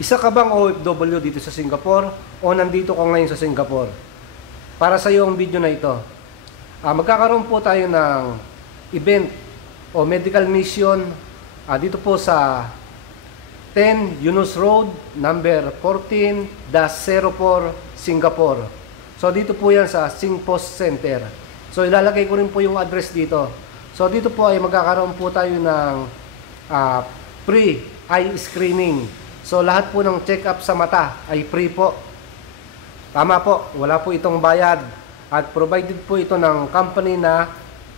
Isa ka bang OFW dito sa Singapore o nandito ka ngayon sa Singapore? Para sa iyo ang video na ito. Magkakaroon po tayo ng event o medical mission dito po sa 10 Yunus Road, number 14-04, Singapore. So dito po yan sa SingPost Center. So ilalagay ko rin po yung address dito. So dito po ay magkakaroon po tayo ng free eye screening. So lahat po ng check-up sa mata ay free po. Tama po, wala po itong bayad. At provided po ito ng company na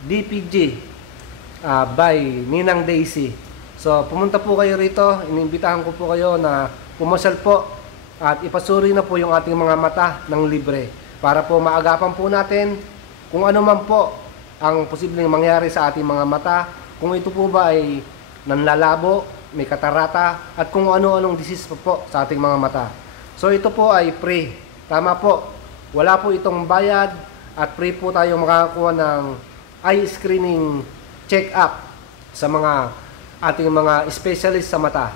DPG by Ninang Daisy. So pumunta po kayo rito, inimbitahan ko po kayo na pumasal po at ipasuri na po yung ating mga mata ng libre. Para po maagapan po natin kung ano man po ang posibleng mangyari sa ating mga mata. Kung ito po ba ay nanlalabo, may katarata, at kung ano-anong disease po sa ating mga mata. So ito po ay free. Tama po, wala po itong bayad at free po tayong makakakuha ng eye screening check-up sa mga ating mga specialist sa mata.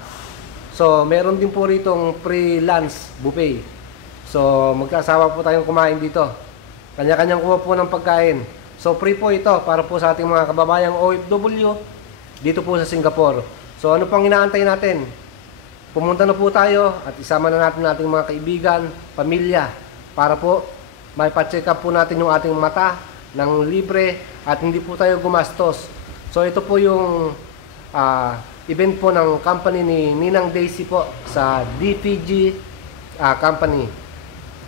So meron din po ritong free lunch buffet. So magkasawa po tayong kumain dito. Kanya-kanyang kuha po ng pagkain. So free po ito para po sa ating mga kababayang OFW dito po sa Singapore. So ano pang inaantay natin? Pumunta na po tayo at isama na natin ating mga kaibigan, pamilya para po may pa-check up po natin yung ating mata ng libre at hindi po tayo gumastos. So ito po yung event po ng company ni Ninang Daisy po sa DPG company.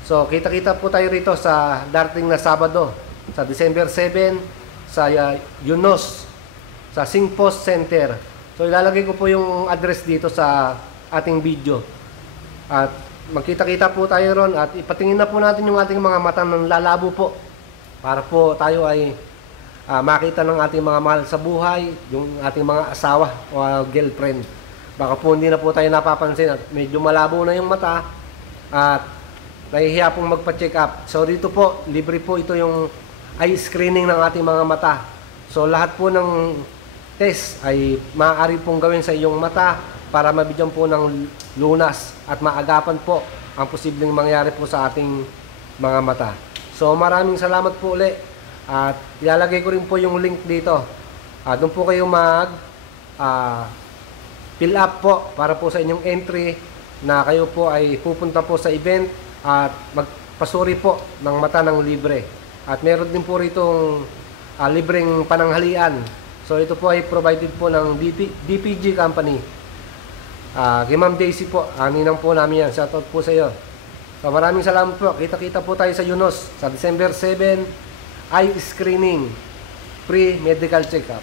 So kita-kita po tayo rito sa darating na Sabado sa December 7 sa Yunus sa SingPost Center. So ilalagay ko po yung address dito sa ating video. At magkita-kita po tayo ron at ipatingin na po natin yung ating mga mata ng lalabo po. Para po tayo ay makita ng ating mga mahal sa buhay, yung ating mga asawa o girlfriend. Baka po hindi na po tayo napapansin at medyo malabo na yung mata at nahihiya pong magpa-check up. So dito po, libre po ito yung eye screening ng ating mga mata. So lahat po ng test ay maaari pong gawin sa iyong mata para mabigyan po ng lunas at maagapan po ang posibleng mangyari po sa ating mga mata. So maraming salamat po ulit at ilalagay ko rin po yung link dito. Doon po kayo fill up po para po sa inyong entry na kayo po ay pupunta po sa event at magpasuri po ng mata ng libre. At meron din po ritong libreng pananghalian. So ito po ay provided po ng DPG company. Kay Ma'am Daisy po, ninang po namin yan. Shoutout po sa iyo. So maraming salamat po. Kita-kita po tayo sa Yunus sa December 7, eye screening, free medical check-up.